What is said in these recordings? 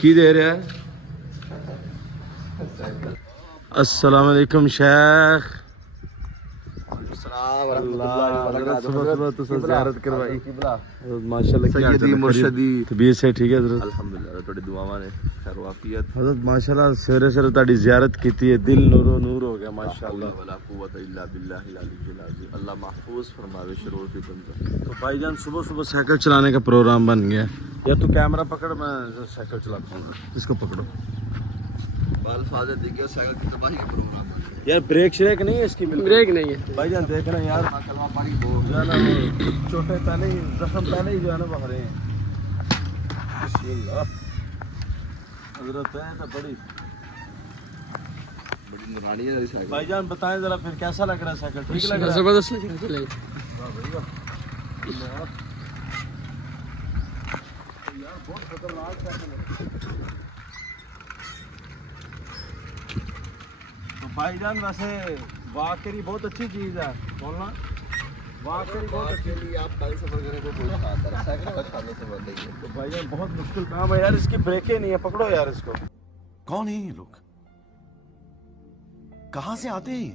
کی دے رہا ہے؟ السلام علیکم شیخ. زیارت کروائی ماشاءاللہ. سیدی مرشدی طبیعت سے ٹھیک ہے حضرت؟ الحمدللہ تھوڑی دعاواں نے خیر و عافیت. حضرت ماشاءاللہ سویرے سویرے تہاڈی زیارت کیتی ہے, دل نور و نور ہو گیا ماشاءاللہ. ولا قوت الا باللہ العلی العظیم. اللہ محفوظ فرماوے شرور کی بندہ. تو بھائی جان صبح صبح سائیکل چلانے کا پروگرام بن گیا. یا تو کیمرہ پکڑ, میں سائیکل چلاتا ہوں. اس کو پکڑو. الفاظ دیکھیے سائیکل کی تباہی کا پروگرام. یار بریک شریک نہیں ہے اس کی؟ بریک نہیں ہے بھائی جان دیکھنا یار, کلمہ پانی بو جو ہے نا چوٹے پہلے ہی, زخم پہلے ہی جو ہے نا بہ رہے ہیں. بسم اللہ. حضرت ہے تو بڑی نورانی ہے سائیکل. بھائی جان بتائیں ذرا پھر کیسا لگ رہا ہے سائیکل؟ ٹھیک لگ رہا ہے؟ زبردست لگ رہا ہے. چلے واہ بھائی واہ. یار بہت خطرناک سائیکل ہے. تو بھائی جان ویسے واقعی بہت اچھی چیز ہے بولنا. واقعی بہت اچھی. آپ بائک سفر کریں تو کوئی کھاتا ہے سائیکل پر کھانے سے بڑھ گئی ہے. تو بھائی جان بہت مشکل کام ہے یار, اس کی بریکیں نہیں ہے. پکڑو یار اس کو. کون ہیں یہ لوگ؟ کہاں سے آتے ہیں؟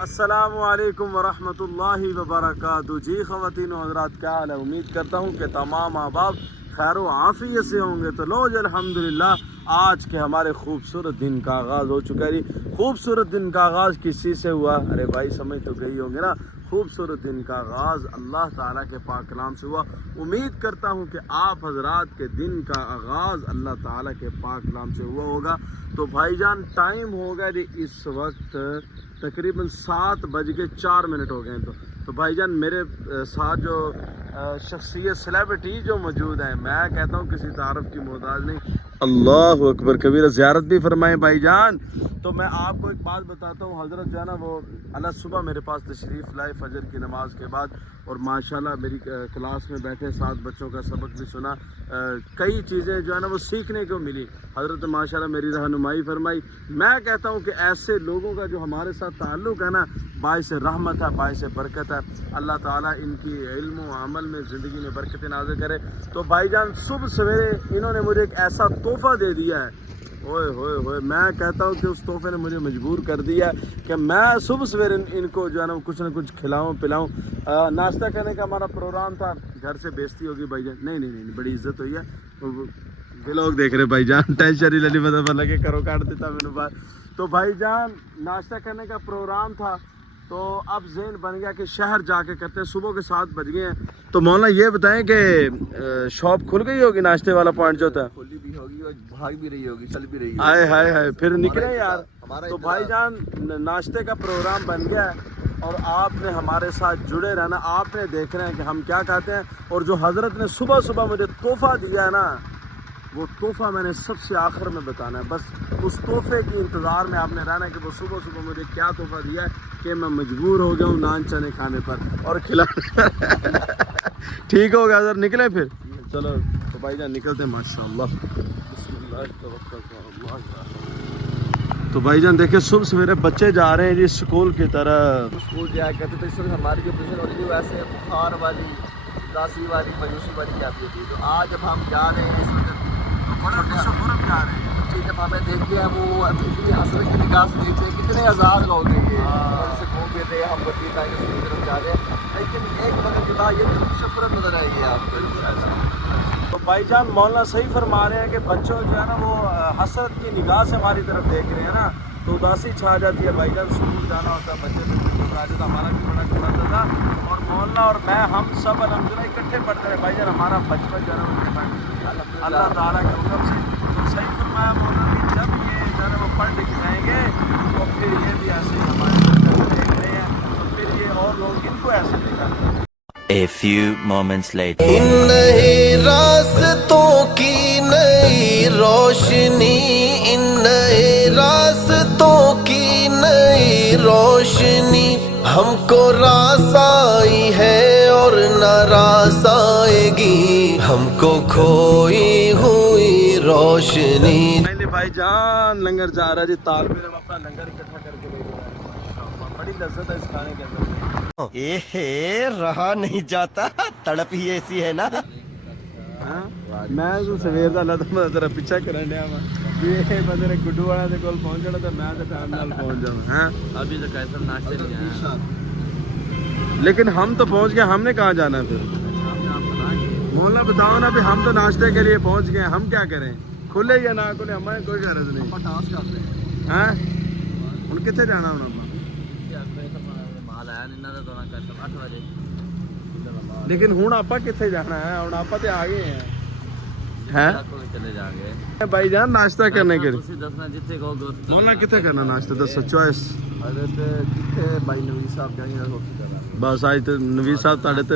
السلام علیکم ورحمۃ اللہ وبرکاتہ. جی خواتین و حضرات, کیا حال ہے؟ امید کرتا ہوں کہ تمام احباب خیر و عافیت سے ہوں گے. تو لو جی الحمدللہ, آج کے ہمارے خوبصورت دن کا آغاز ہو چکا ہے. خوبصورت دن کا آغاز کس چیز سے ہوا؟ ارے بھائی سمجھ تو گئی ہوں گے نا. خوبصورت دن کا آغاز اللہ تعالیٰ کے پاک کلام سے ہوا. امید کرتا ہوں کہ آپ حضرات کے دن کا آغاز اللہ تعالیٰ کے پاک کلام سے ہوا ہوگا. تو بھائی جان ٹائم ہوگا جی اس وقت تقریباً 7:04 ہو گئے ہیں. تو بھائی جان میرے ساتھ جو شخصیت سیلیبریٹی جو موجود ہیں, میں کہتا ہوں کسی تعارف کی محتاج نہیں. اللہ اکبر کبیرہ. زیارت بھی فرمائیں بھائی جان. تو میں آپ کو ایک بات بتاتا ہوں, حضرت جو ہے نا وہ اللہ صبح میرے پاس تشریف لائے فجر کی نماز کے بعد, اور ماشاءاللہ میری کلاس میں بیٹھے 7 بچوں کا سبق بھی سنا. کئی چیزیں جو ہے نا وہ سیکھنے کو ملی. حضرت ماشاءاللہ میری رہنمائی فرمائی. میں کہتا ہوں کہ ایسے لوگوں کا جو ہمارے ساتھ تعلق ہے نا, باعث رحمت ہے, باعث برکت ہے. اللہ تعالیٰ ان کی علم و عمل میں زندگی میں برکتیں نازل کرے. تو بھائی جان صبح سویرے انہوں نے مجھے ایک ایسا تحفہ دے دیا ہے, ہوئے ہوئے ہوئے. میں کہتا ہوں کہ اس تحفے نے مجھے مجبور کر دیا کہ میں صبح سویرے ان کو جو ہے نا کچھ نہ کچھ کھلاؤں پلاؤں. ناشتہ کرنے کا ہمارا پروگرام تھا. گھر سے بیزتی ہوگی بھائی جان. نہیں بڑی عزت ہوئی ہے. یہ لوگ دیکھ رہے بھائی جان, ٹینشن ہی للی مطلب لگے کرو کاٹ دیتا میں نے بات. تو بھائی جان ناشتہ کرنے کا پروگرام تھا, تو اب ذہن بن گیا کہ شہر جا کے کرتے ہیں. صبح کے 7 بج گئے ہیں. تو مولانا یہ بتائیں کہ شاپ کھل گئی ہوگی ناشتے والا پوائنٹ جو تھا؟ کھلی بھی ہوگی اور بھاگ بھی رہی ہوگی, چل بھی رہی ہوگی. آئے ہائے ہائے, پھر نکلے یار. ہمارا تو بھائی جان ناشتے کا پروگرام بن گیا ہے, اور آپ نے ہمارے ساتھ جڑے رہنا. آپ نے دیکھنا ہے کہ ہم کیا کہتے ہیں. اور جو حضرت نے صبح صبح مجھے تحفہ دیا ہے نا, وہ تحفہ میں نے سب سے آخر میں بتانا ہے. بس اس تحفے کی انتظار میں آپ نے رہنا ہے کہ وہ صبح صبح مجھے کیا تحفہ دیا ہے کہ میں مجبور ہو گیا ہوں نان چنے کھانے پر اور کھلانے. ٹھیک ہو گیا حضرت, نکلے پھر. چلو تو بھائی جان نکلتے ہیں ماشاء اللہ. بسم اللہ توکلت علی اللہ. تو بھائی جان دیکھیں صبح سویرے بچے جا رہے ہیں جی اسکول کی طرف. اسکول جایا کرتے تو اس وقت ہماری جو پوزیشن ہوتی ہے ویسے بخار والی, اداسی والی, مایوسی والی جاتی ہوتی ہے. تو آج جب ہم جا رہے ہیں اس وقت بڑا برف جا رہے ہیں. جب ہمیں دیکھتے ہیں وہ اتنی حسرت کی نگاہ سے دیکھتے ہیں کتنے ہزار لوگ ہیں یہ سے گھوم پھر رہے ہیں. ہم بچی ٹائم کی طرف جا رہے ہیں, لیکن ایک مگر خدا یہ شفرت نظر آئے گی آپ کو. تو بھائی جان مولانا صحیح فرما رہے ہیں کہ بچوں جو ہے نا وہ حسرت کی نگاہ سے ہماری طرف دیکھ رہے ہیں نا, تو اداسی چھا جاتی ہے. بھائی جان اسکول جانا ہوتا ہے, بچے تو گھبرا جاتا. ہمارا بھی بڑا گھبراتا تھا, اور مولانا اور میں ہم سب الحمدللہ اکٹھے پڑھتے رہے. بھائی جان ہمارا بچپن جو ہے نا وہ اللہ تعالیٰ کے حکم سے. تو صحیح فرمایا مولانا بھی, جب یہ جو ہے نا وہ پڑھ لکھ جائیں گے تو پھر یہ بھی ایسے ہی ہمارے دیکھ رہے ہیں, تو پھر یہ اور لوگ ان کو ایسے دیکھا. A few moments later. نئے راستوں کی نئی روشنی, ان نئے راستوں کی نئی روشنی, ہم کو راس آئی ہے اور نہ راس آئے گی, ہم کو کھوئی ہوئی روشنی. بھائی جان لنگر جا رہا ہے جی. طالب علم اپنا لنگر اکٹھا کر کے لے رہا ہے. بڑی لذت ہے اس کھانے کے اندر. رہا نہیں جاتا, تڑپ ہی ایسی ہے نا. ہاں میں تو سویر دا اللہ تعالی تیرا پیچھا کرن ڈیا وا یہ بندے نے گڈو والا دے کول پہنچنا تے میں تے ٹائم نال پہنچ جاواں ہاں ابھی تو کیسر ناشتے نہیں آیا. لیکن ہم تو پہنچ گئے ہم نے کہاں جانا ہے پھر مولانا بتاؤ نا بھی ہم تو ناشتے کے لیے پہنچ گئے ہم کیا کریں کھلے یا نہ کھلے ہمیں کوئی غرض نہیں ٹاسک کرتے ہیں ہاں ہن کتے جانا ہن اپنا مال آیا نہیں نہ تو کیسر 8 بجے. لیکن ہن آپا کتے جانا ہے ہن آپا تے آ گئے ہیں چلے جا گے بھائی جان ناشتہ کرنے کے لیے تسی دسنا جتھے کہو گے مولانا کتے کرنا ناشتہ دسو چوائس حضرت کتنے بھائی نویز صاحب جائیں گے ہوتی جگہ بس آج تے نویز صاحب تاڑے تے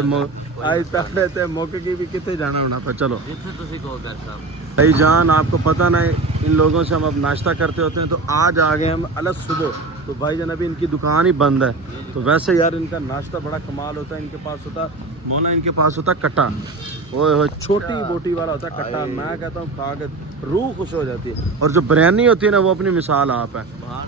آج تاڑے تے موقع کی بھی کتے جانا ہونا پہ چلو جتھے تسی کہو گے صاحب. بھائی جان آپ کو پتہ نہیں ان لوگوں سے ہم اب ناشتہ کرتے ہوتے ہیں تو آج آ گئے ہم الگ صبح تو بھائی جان ابھی ان کی دکان ہی بند ہے تو ویسے یار ان کا ناشتہ بڑا کمال ہوتا ہے ان کے پاس ہوتا مولانا ان کے پاس ہوتا کٹا اوئے ہوئے چھوٹی بوٹی والا ہوتا ہے کٹا میں کہتا ہوں کھا کے روح خوش ہو جاتی ہے اور جو بریانی ہوتی ہے نا وہ اپنی مثال آپ ہے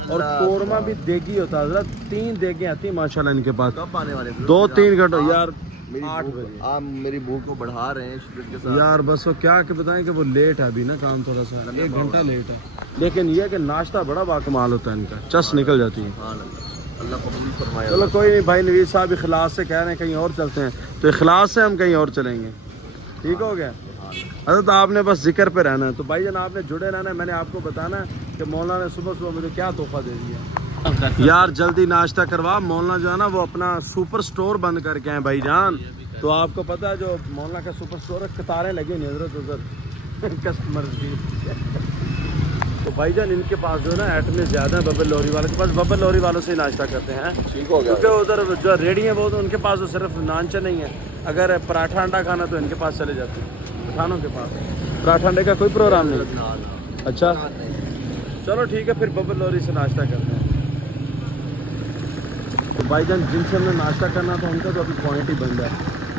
اور قورمہ بھی دیگی ہوتا ہے حضرت 3 دیگیں آتی ہیں ماشاءاللہ ان کے پاس کب آنے والے 2-3 گھنٹے یار میری 8 بھوک بجے آپ میری بھوک کو بڑھا رہے ہیں شدت کے ساتھ. یار بس وہ کیا کہ بتائیں کہ وہ لیٹ ہے ابھی نا کام تھوڑا سا 1 گھنٹہ لیٹ ہے لیکن یہ کہ ناشتہ بڑا باکمال ہوتا ہے ان کا چس نکل جاتی ہے. سبحان اللہ اللہ قبول فرمائے. چلو کوئی نہیں بھائی نویز صاحب اخلاص سے کہہ رہے ہیں کہیں اور چلتے ہیں تو اخلاص سے ہم کہیں اور چلیں گے ٹھیک ہو گیا حضرت آپ نے بس ذکر پہ رہنا ہے تو بھائی جان آپ نے جڑے رہنا ہے میں نے آپ کو بتانا ہے کہ مولانا نے صبح صبح مجھے کیا تحفہ دے دیا یار جلدی ناشتہ کروا مولانا جو ہے نا وہ اپنا سپر سٹور بند کر کے ہیں بھائی جان تو آپ کو پتہ ہے جو مولانا کا سپر سٹور ہے قطاریں لگی نہیں حضرت ادھر کسٹمر کی تو بھائی جان ان کے پاس جو ہے نا ایٹمی زیادہ ہیں ببل لوری والے کے پاس ببل لوری والوں سے ہی ناشتہ کرتے ہیں ٹھیک ہو گیا. کیونکہ ادھر جو ریڈی ہیں وہ تو ان کے پاس تو صرف نانچے نہیں ہے اگر پراٹھا انڈا کھانا تو ان کے پاس چلے جاتے ہیں پٹھانوں کے پاس پراٹھا انڈے کا کوئی پروگرام نہیں اچھا چلو ٹھیک ہے پھر ببل لوری سے ناشتہ کرتے ہیں تو بھائی جان جن سے ہمیں ناشتہ کرنا تھا ان کا تو ابھی کوانٹی بند ہے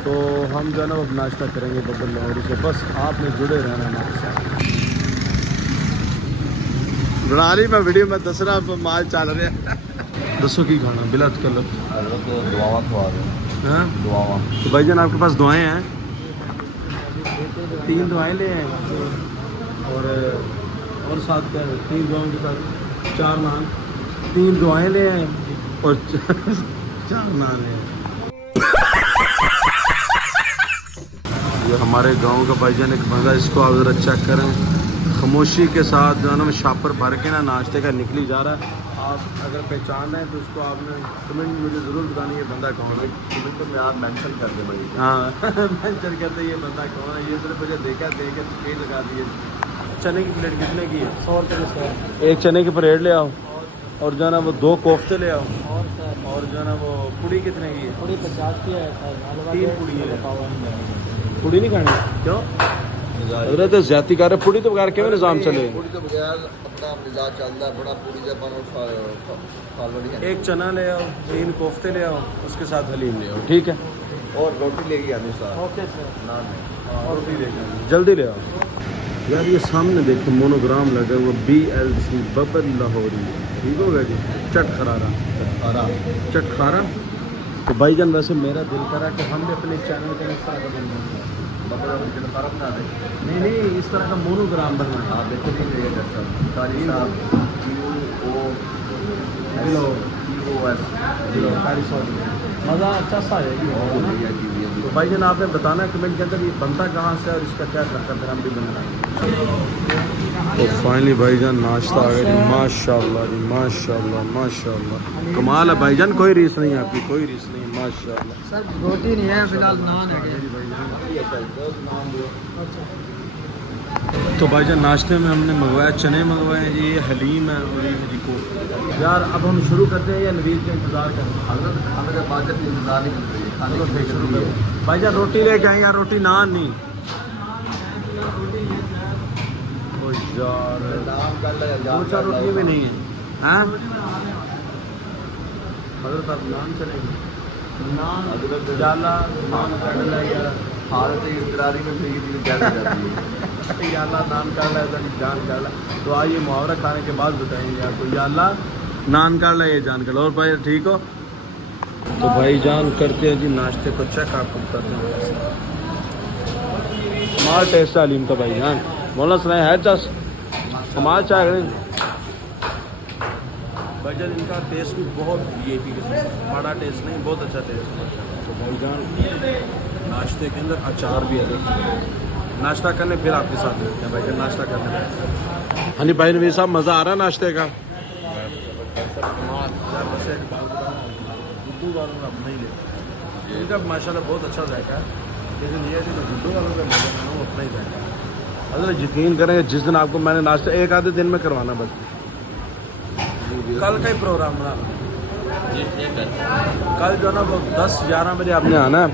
تو ہم جو ہے نا وہ ناشتہ کریں گے ببل لوری سے بس آپ نے جڑے رہنا ہمارے ساتھ بنا رہی میں ویڈیو میں دس رہا مال چل رہا دسو کی کھانا بلا تکلف حضرت دعاواں کھوا رہے ہیں ہاں دعاواں. تو بھائی جان آپ کے پاس دعائیں ہیں 3 دعائیں لے آئے اور ساتھ کیا ہے 3 دعاؤں کے ساتھ 4 نان 3 دعائیں لے آئے اور 4 نان لے آئے یہ ہمارے گاؤں کا بھائی جان ایک بندہ اس کو آپ ذرا چیک کریں خاموشی کے ساتھ جو ہے نا شاپر بھر کے نا ناشتے کا نکلی جا رہا ہے آپ اگر پہچان ہے تو اس کو آپ نے کمنٹ مجھے ضرور بتانی یہ بندہ کون ہے کمنٹ میں آپ مینشن کر دیں بھائی. ہاں مینشن کرتے یہ بندہ کون ہے یہ صرف مجھے دیکھا دیکھ کے پیج لگا دیے چنے کی پلیٹ کتنے کی ہے 100 روپے 1 چنے کی پلیٹ لے آؤ اور جو ہے نا وہ 2 کوفتے لے آؤ اور جو ہے نا وہ پوڑی کتنے کی ہے پوری 50 کی ہے 3 پوڑی ہے پوڑی نہیں کھانی کیوں حضرت زیادتی کر رہے پوڑی تو بغیر کیوں نظام چلے پوری تو بغیر اپنا مزاج چلتا ہے بڑا پوری جب 1 چنا لے آؤ 3 کوفتے لے آؤ اس کے ساتھ حلیم لے آؤ ٹھیک ہے اور روٹی لے کے آنی ساتھ. اوکے سر نان اور بھی لے جائیں جلدی لے آؤ یار یہ سامنے دیکھو مونوگرام لگا ہوا BLC ببل لاہوری ٹھیک ہوگا جی چٹ خرارہ چٹ خارا تو بھائی جان ویسے میرا دل کرا کہ ہم بھی اپنے چینل کا اس طرح کا بنوانا نہیں اس طرح کا مونوگرام بنوانا آپ دیکھو نہیں رہے جیسا قاری صاحب مزہ اچھا سا ہے تو بھائی جان آپ نے بتانا ہے کمنٹ کے اندر یہ بنتا کہاں سے اور اس کا کیا کرتا پھر ہم بھی بنائیں تو فائنلی بھائی جان ناشتہ آ گیا جی ماشاء اللہ جی ماشاء اللہ ماشاء اللہ کمال ہے بھائی جان کوئی ریس نہیں آپ کی کوئی ریس نہیں ماشاء اللہ سر روٹی نہیں ہے فی الحال نان ہے تو بھائی جان ناشتے میں ہم نے منگوایا چنے منگوائے جی یہ حلیم ہے اور یہ جی کوفتے یار اب ہم شروع کرتے ہیں یا نوید کا انتظار کریں حضرت کھانے کے بعد جب انتظار نہیں کرتے کھانے چلو کے پھر شروع کریں بھائی جان روٹی لے کے آئیں یار روٹی نان نہیں یار نام کر لے 2-4 روٹی بھی نہیں ہے ہاں حضرت آپ نان چلیں گے نان ڈالا نان کر لیا حالت اضطراری میں پھر یہ چیزیں کیسے جاتی ہے یا اللہ نان کر لا جان کر لا تو آئیے محاورہ کھانے کے بعد بتائیں گے آپ کو یا اللہ نان کر لا یہ جان کر لا اور بھائی ٹھیک ہو تو بھائی جان کرتے ہیں جی ناشتے کو چیک آپ کو بتاتے ہیں کمال ٹیسٹ ہے علیم کا بھائی جان. مولانا سنائے ہے چس کمال چائے کریں بھائی جان. ان کا ٹیسٹ بھی بہت یہ بڑا ٹیسٹ نہیں, بہت اچھا ٹیسٹ ہے. تو بھائی جان ناشتے کے اندر اچار بھی ہے. ناشتہ کرنے پھر آپ کے ساتھ ملتے ہیں بھائی جان. ناشتہ کرنے میں ہاں جی بھائی نویر صاحب مزہ آ رہا ہے ناشتے کا. گڈو والوں کا نہیں لیتے ان کا ماشاء اللہ بہت اچھا ذائقہ ہے, لیکن یہ ہے کہ گڈو والوں کا مزہ ہے نا وہ اپنا ہی ذائقہ ہے. حضرت یقین کریں جس دن آپ کو میں نے ناشتہ ایک آدھے دن میں کروانا بس. کل کا ہی پروگرام بنا کل جو ہے نا وہ 10-11 بجے آپ نے آنا ہے.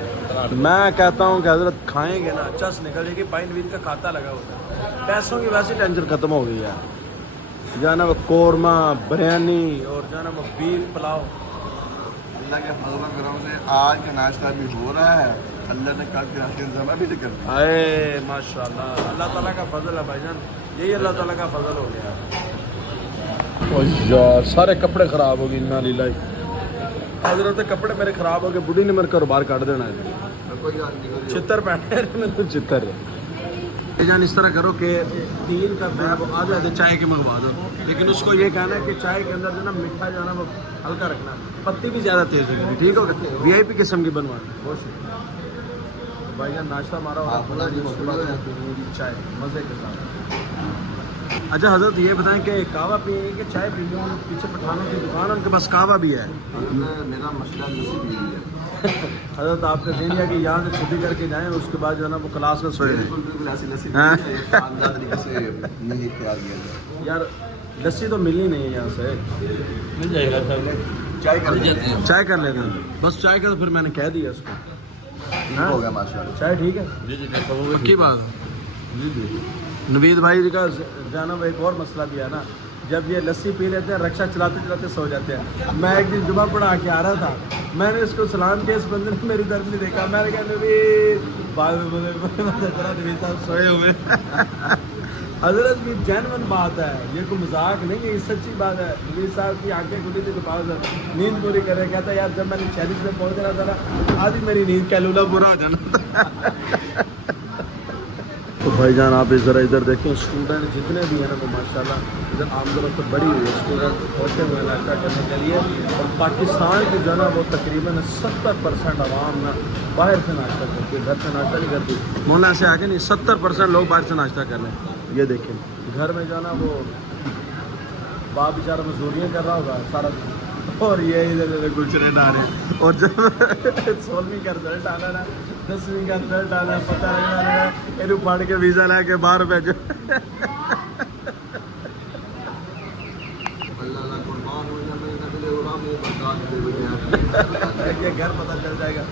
میں کہتا ہوں کہ حضرت کھائیں گے نا چس نکل جائے گی. پائن وین کا کھاتا لگا ہوتا ہے, پیسوں کی ویسے ٹینشن ختم ہو گئی ہے. جو ہے نا وہ قورمہ بریانی اور جو ہے نا وہ بیف پلاؤ. اللہ کے فضل و کرم سے آج کا ناشتہ بھی ہو رہا ہے. اللہ نے کل کے ناشتے انتظام ابھی نہیں کرنا. اے ماشاء اللہ اللہ تعالیٰ کا فضل ہے بھائی جان. یہی اللہ تعالیٰ کا فضل ہو گیا. یار سارے کپڑے خراب ہو گئے. انا للہ حضرت کپڑے میرے خراب ہو گئے. بڈھی نے میرے کو باہر کاٹ دینا ہے. کوئی بات نہیں. چتر پہنے میں تو چتر ہے. جان اس طرح کرو کہ 3 کا بیب آدھے آدھے چائے کے منگوا دو, لیکن اس کو یہ کہنا ہے کہ چائے کے اندر جو نا میٹھا جو ہے نا وہ ہلکا رکھنا, پتی بھی زیادہ تیز رکھنی. ٹھیک ہوگا وی آئی پی قسم کی بنوانا. بہت شکریہ بھائی جان. ناشتہ ہمارا ہو رہا چائے مزے کے ساتھ. اچھا حضرت یہ بتائیں کہ کہوہ پیئیں گے کہ چائے پی لیں؟ پیچھے پٹھانوں کی دکان ان کے پاس کہوہ بھی ہے. میرا مسئلہ نصیب ہی ہے حضرت آپ کا دین ہے کہ یہاں سے چھٹی کر کے جائیں, اس کے بعد جو ہے نا وہ کلاس میں سوئے. بالکل ایسی لسی نہیں اختیار کیا یار لسی تو ملنی نہیں ہے یہاں سے. مل جائے گا سر. چائے کر لیتے ہیں. چائے کر لیتے ہیں بس. چائے کا تو پھر میں نے کہہ دیا اس کو. ہو گیا ماشاء اللہ. چائے ٹھیک ہے جی جی پکی بات. جی جی نوید بھائی جی کا جانا وہ ایک اور مسئلہ بھی ہے نا, جب یہ لسی پی لیتے ہیں رکشا چلاتے چلاتے سو جاتے ہیں. میں ایک دن جمعہ پڑھا کے آ رہا تھا, میں نے اس کو سلام کیا, اس بندے نے میری طرف نہیں دیکھا. میں نے کہا نوید بعد میں نوید صاحب سوئے ہوئے. حضرت کی جینون بات ہے, یہ کوئی مذاق نہیں ہے, یہ سچی بات ہے. نوید صاحب کی آنکھیں کھلی تھی تو پاس نیند پوری کر رہے. کہتا یار جب میں نے 46 میں پہنچ رہا تھا نا آدھی میری نیند کیلولا پورا ہو جانا تھا. تو بھائی جان آپ ذرا ادھر دیکھیں, اسٹوڈنٹ جتنے بھی ہیں نا وہ ماشاء اللہ ادھر عام طور پر بڑی ہوئی ہے. اسٹوڈنٹ پہنچے ہوئے ناشتہ کرنے کے لیے, اور پاکستان کی جو ہے نا وہ تقریباً 70% عوام نا باہر سے ناشتہ کرتی ہے, گھر سے ناشتہ نہیں کرتی. مولانا سے آگے نہیں 70% لوگ باہر سے ناشتہ کر لیں. یہ دیکھیں گھر میں جو ہے نا وہ باپ بیچارہ مزدوریاں کر رہا ہوگا سارا دن, اور یہ ادھر ادھر گلچرے ڈالے, اور جب 16ویں کا رزلٹ آنا نا 10ویں کا رزلٹ آنا پتہ نہیں یہ پڑھ کے ویزا لے کے باہر بھیجو. یہ گھر پتہ چل جائے گا.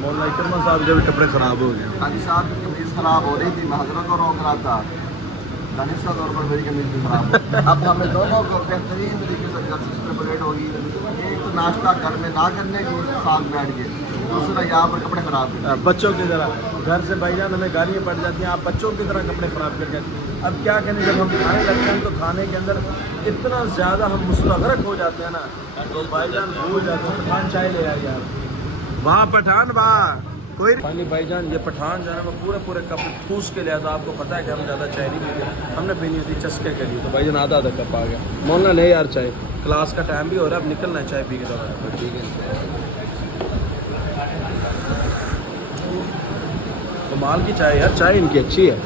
مولانا اکرمہ صاحب کے بھی کپڑے خراب ہو گئے. حاجی صاحب کی قمیض خراب ہو رہی تھی, میں حضرت کو روک رہا تھا. دانشہ طور پر میری قمیض بھی خراب ہو. اب ہمیں دونوں کو بہترین طریقے سے پریپریٹ ہوگی. ایک تو ناشتہ گھر میں نہ کرنے کی ساتھ بیٹھ کے, دوسرا یہاں پر کپڑے خراب ہیں. بچوں کی طرح گھر سے بھائی جان ہمیں گالیاں پڑ جاتی ہیں, آپ بچوں کی طرح کپڑے خراب کر کے. اب کیا کریں, جب ہم کھانے لگتے ہیں تو کھانے کے اندر اتنا زیادہ ہم مستغرق ہو جاتے ہیں نا, تو بھائی جان بھول جاتے ہیں. پٹھان چائے لے آئے یار, وہاں پٹھان وہاں کوئی پانی. بھائی جان یہ پٹھان جو ہے نا وہ پورے کپ ٹھوس کے لیا, تو آپ کو پتہ ہے کہ ہم زیادہ چائے نہیں پیتے, ہم نے پینی تھی چسکے کے لیے. تو بھائی جان آدھا کپ آ گیا. مولانا لے یار چائے, کلاس کا ٹائم بھی ہو رہا ہے, اب نکلنا ہے چائے پی کے. تو ٹھیک ہے کمال کی چائے یار, چائے ان کی اچھی ہے.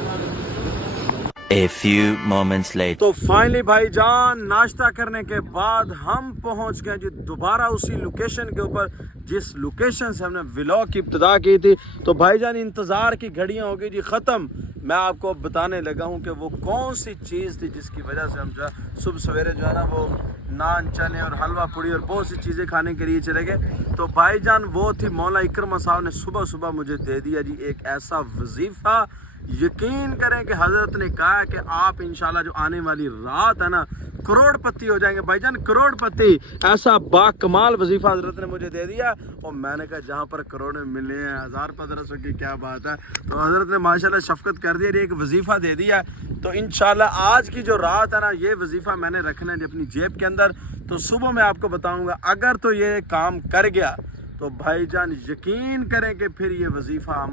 A few moments later. تو فائنلی بھائی جان ناشتہ کرنے کے بعد ہم پہنچ گئے جی دوبارہ اسی لوکیشن کے اوپر جس لوکیشن سے ہم نے ولاگ کی ابتدا کی تھی. تو بھائی جان انتظار کی گھڑیاں ہو گئی جی ختم. میں آپ کو بتانے لگا ہوں کہ وہ کون سی چیز تھی جس کی وجہ سے ہم جو ہے صبح سویرے جو ہے نا وہ نان چنے اور حلوہ پوڑی اور بہت سی چیزیں کھانے کے لیے چلے گئے. تو بھائی جان وہ تھی مولانا اکرمہ صاحب نے صبح مجھے دے دیا جی ایک ایسا وظیفہ. یقین کریں کہ حضرت نے کہا کہ آپ انشاءاللہ جو آنے والی رات ہے نا کروڑ پتی ہو جائیں گے. بھائی جان کروڑ پتی, ایسا با کمال وظیفہ حضرت نے مجھے دے دیا. اور میں نے کہا جہاں پر کروڑیں ملے ہیں 1000-1500 کی کیا بات ہے. تو حضرت نے ماشاءاللہ شفقت کر دیا, ایک وظیفہ دے دیا. تو انشاءاللہ آج کی جو رات ہے نا یہ وظیفہ میں نے رکھنا ہے اپنی جیب کے اندر. تو صبح میں آپ کو بتاؤں گا اگر تو یہ کام کر گیا تو بھائی جان یقین کریں کہ پھر یہ وظیفہ ہم